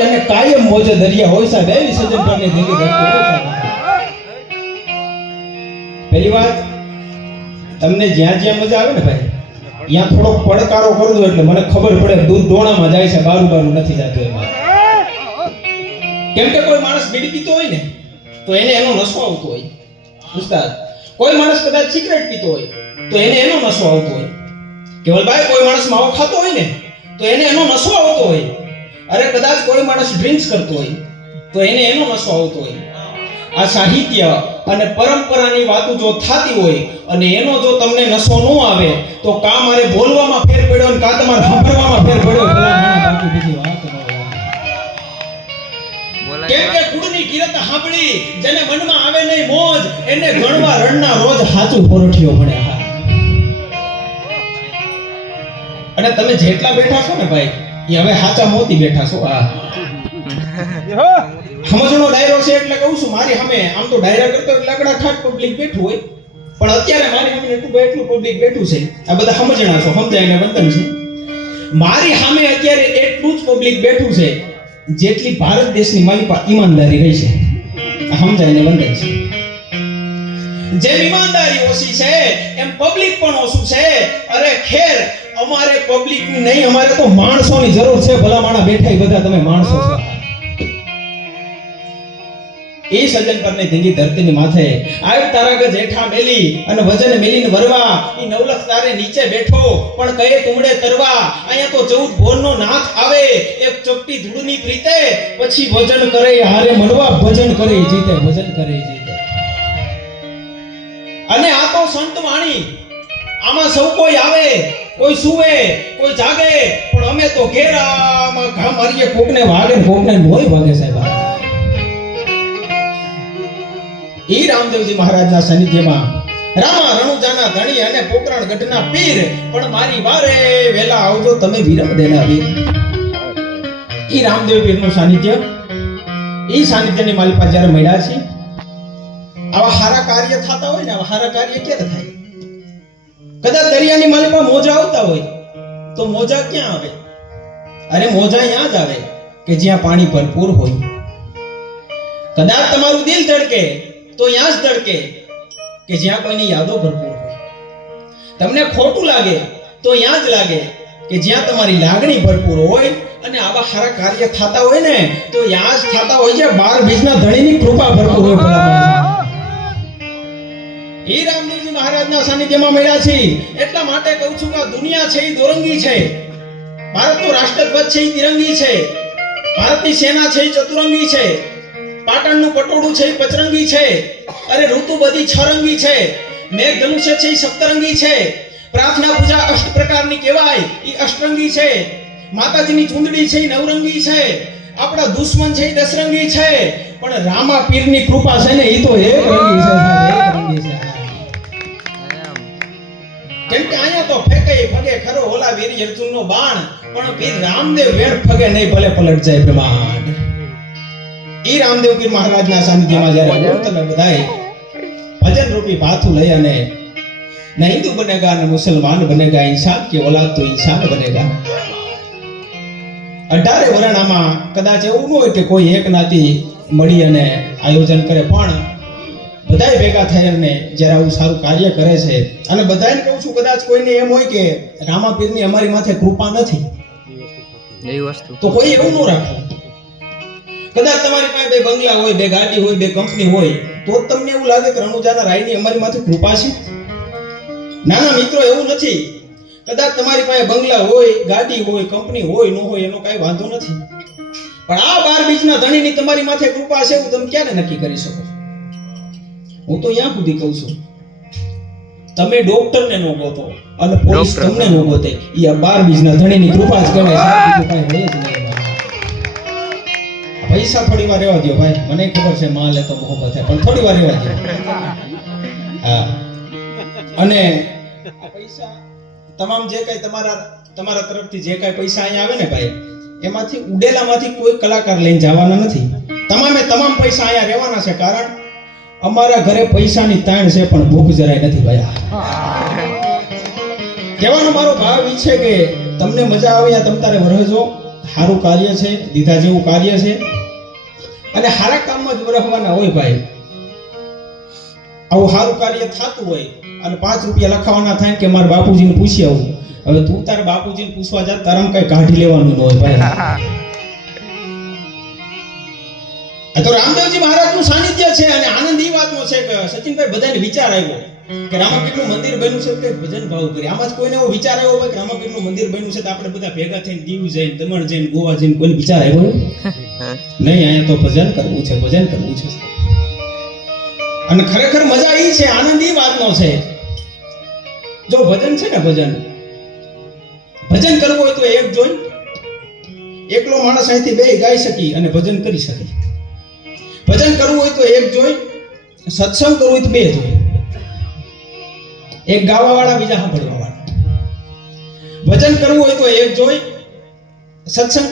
હોય અને કાયમ મોજે દરિયા હોય સાહેબ, એવી સજ્જન પરની ધીંગી ધરતી હોય સાહેબ. પહેલી વાત, તમને જ્યાં જ્યાં મજા આવે ને ભાઈ, ત્યાં થોડોક પડકારો કરજો એટલે મને ખબર પડે દૂધ ડોણામાં જાય છે, બારું બારું નથી જતું એમાં. કેમ કે કોઈ માણસ બીડી પીતો હોય ને તો એને એનો નશો આવતો હોય ઉસ્તાદ. કોઈ માણસ કદાચ સિગરેટ પીતો હોય તો એને એનો નશો આવતો હોય. કેવલભાઈ, કોઈ માણસ માવો ખાતો હોય ને તો એને એનો નશો આવતો હોય. અરે કદાચ કોઈ માણસ ડ્રિંક્સ કરતો હોય તો એને એનો નશો આવતો હોય. આ સાહિત્ય અને પરંપરાની વાતો જો થાતી હોય અને એનો જો તમને નશો ન આવે તો કા મારે બોલવામાં ફેર પડ્યો અને કા તમારે સાંભળવામાં ફેર પડ્યો, બાકી બીજી વાત ન હોય. કેમ કે કુળની કિરત સાંભળી જેને મનમાં આવે નહીં મોજ, એને ગણવા રણના રોજ હાચું પોરઠિયો ભણ્યા. અને તમે જેટલા બેઠા છો ને ભાઈ, એ હવે હાચા મોતી બેઠા છો. સમજણો ડાયરો છે એટલે કહું છું, મારી સામે આમ તો ડાયરા કરતો એટલે આગળ ઠાઠ પબ્લિક બેઠું હોય, પણ અત્યારે મારી સામે એટલું પબ્લિક બેઠું છે. આ બધા સમજણા છો, સમજાયને વંદન છે. મારી સામે અત્યારે એટલું જ પબ્લિક બેઠું છે જેટલી ભારત દેશની મારી પાસે ઈમાનદારી રહી છે. સમજાયને વંદન છે. જેમ ઈમાનદારી ઓછી છે એમ પબ્લિક પણ ઓછું છે. અરે ખેર, અમારે પબ્લિક ની નહીં, અમારે તો માણસોની જરૂર છે. ભલા માણા બેઠા બધા તમે માણસો છો. એ સજ્જન પરની ધીંગી ધરતીની માથે આવ તારા જેઠા મેલી અને વજન મેલીને વરવા, ઈ નવલખ તારે નીચે બેઠો પણ કયે તુમડે તરવા. અહીંયા તો 14 ભોરનો નાથ આવે, એક ચપટી ધૂળની પ્રીતે, પછી વજન કરે હારે મનવા, ભજન કરે જીતે, ભજન કરે જીતે. અને આ તો સંત વાણી, આમાં સૌ કોઈ આવે, કોઈ સુવે, કોઈ જાગે, પણ અમે તો ઘેરામાં ઘા મારીએ, કોકને વાગે કોકને નોય વાગે સાહેબ. ઈ રામદેવજી મહારાજના સાનિધ્યમાં રામા રણુજાના ધણી અને પોકરણ ગઢના પીર, પણ મારી વારે વેલા આવજો તમે વીરમદેના વીર. ઈ રામદેવ પીરનું સાનિધ્ય, ઈ સાનિધ્યની મારી પાસે જ્યારે મળ્યા છે, આવા હારા કાર્ય થતા હોય ને, આવા હારા કાર્ય ક્યારે થાય? કદાચ દરિયાની મારી પાસે મોજા આવતા હોય તો મોજા ક્યાં આવે? અરે મોજા ત્યાં જ આવે કે જ્યાં પાણી ભરપૂર હોય. કદાચ તમારું દિલ ધડકે તો ત્યાં જ ધડકે કે જ્યાં કોઈની યાદો ભરપૂર હોય. તમને ખોટું લાગે તો ત્યાં જ લાગે કે જ્યાં તમારી લાગણી ભરપૂર હોય. અને આવા સારા કાર્ય થતા હોય ને તો ત્યાં જ થતા હોય છે 12 બીજના ધણીની કૃપા ભરપૂર હોય. એ રામદેવજી મહારાજના સાનિધ્યમાં મળ્યા છે એટલા માટે કહું છું કે દુનિયા છે એ દોરંગી છે, ભારતનો રાષ્ટ્રધ્વજ છે એ તિરંગી છે, ભારતની સેના છે એ ચતુરંગી છે, પાટણનું પટોળું છે એ પચરંગી છે, અરે ઋતુ બધી છરંગી છે, મેઘ ધનુષ્ય છે એ સપ્તરંગી છે, પ્રાર્થના પૂજા અષ્ટ પ્રકારની કહેવાય એ અષ્ટરંગી છે, માતાજીની ચૂંદડી છે એ નવરંગી છે, આપણા દુશ્મન છે એ દસરંગી છે, પણ રામા પીરની કૃપા છે ને એ તો એક રંગી છે, એક રંગી છે. કેમ કે અહીંયા તો ફેંકે ફગે ખરો ઓલા વીર અર્જુનનો બાણ, પણ પીર રામદેવ વેણ ફગે નહીં ભલે પલટ જાય બ્રહ્માંડ. ઈ રામદેવ પીર મહારાજના સાનિધ્યમાં જ્યારે તમે બધાએ ભજન રૂપી ભાથું લઈ અને ન હિન્દુ બનેગા ન મુસલમાન બનેગા, ઇન્સાન की औलाद तो इंसान बनेगा. 18 વરણામાં કદાચ એવું ન હોય કે કોઈ એક નાતી મળી અને આયોજન કરે, પણ બધાય ભેગા થઈ અને જ્યારે આવું સારું કાર્ય કરે છે. અને બધાને કહું છું, કદાચ કોઈને એમ હોય કે રામા પીરની અમારી માથે કૃપા નથી, એવી વસ્તુ તો કોઈ એવું ન રાખો. કદાચ તમારી પાસે 2 બંગલા હોય, 2 ગાડી હોય, 2 કંપની હોય, તો તમને એવું લાગે કે રણુજાના રાયની અમારી માથે કૃપા છે. નાના મિત્રો, એવું નથી. કદાચ તમારી પાસે બંગલા હોય, ગાડી હોય, કંપની હોય, ન હોય એનો કાંઈ વાંધો નથી, પણ આ 12 બીજના ધણીની તમારી માથે કૃપા છે એવું તમે ક્યારે નક્કી કરી શકો? હું તો ત્યાં સુધી કહું છું, તમે ડોક્ટરને નો ગોતો અને પોલીસ તમને નો ગોતે, એ આ 12 બીજના ધણીની કૃપા જ કહેવાય. બીજું કાંઈ હોય જ નહીં. પૈસા થોડી વાર રહેવા દો ભાઈ, મને ખબર છે માલ એ તો મોહબ્બત છે, પણ થોડી વાર રહેવા દો. હા, અને પૈસા તમામ જે કઈ તમારા તરફથી જે કઈ પૈસા અહીંયા આવે ને ભાઈ, એમાંથી ઉડેલામાંથી કોઈ કલાકાર લઈને જવાના નથી. તમામ પૈસા અહીંયા રહેવાના છે, કારણ અમારા ઘરે પૈસાની તાણ છે પણ ભૂખ જરાય નથી ભાઈ. કહેવાનો મારો ભાવ એ છે કે તમને મજા આવે ત્યાં તમ તારે વરહજો, સારું કાર્ય છે, દીધા જેવું કાર્ય છે અને સારા કામમાં જ વરહવાના હોય ભાઈ. આવું સારું કાર્ય થતું હોય અને 5 રૂપિયા લખાવાના થાય કે મારા બાપુજીને પૂછી આવું. હવે તું તારા બાપુજીને પૂછવા જા, તારામાં કઈ કાઢી લેવાનું ન હોય ભાઈ. આ તો રામદેવજી મહારાજનું સાનિધ્ય છે અને આનંદ એ વાતનો છે કે સચિનભાઈ બધાને વિચાર આવ્યો કે રામાપીરનું મંદિર બન્યું છે કે ભજન ભાવ કરી. આમાં જ કોઈને એવો વિચાર આવ્યો હોય કે રામાપીરનું મંદિર બન્યું છે તો આપણે બધા ભેગા થઈને દીવ જઈને, દમણ જઈને, ગોવા જઈને કોઈને વિચાર આવ્યો હોય? નહીં, અહીંયા તો ભજન કરવું છે, ભજન કરવું છે. અને ખરેખર મજા ઈ છે, આનંદ ઈ વાતનો છે. જો ભજન છે ને, ભજન કરવું હોય તો એક જોઈ એકલો માણસ અહીંથી બે ગાઈ શકી અને ભજન કરી શકે. ભજન કરવું હોય તો એક જોઈ, સત્સંગ કરવું હોય તો બે જોઈ, એક ગાવા વાળા, બીજા સાંભળવા વાળા. ભજન કરવું હોય તો એક જોઈ, સત્સંગ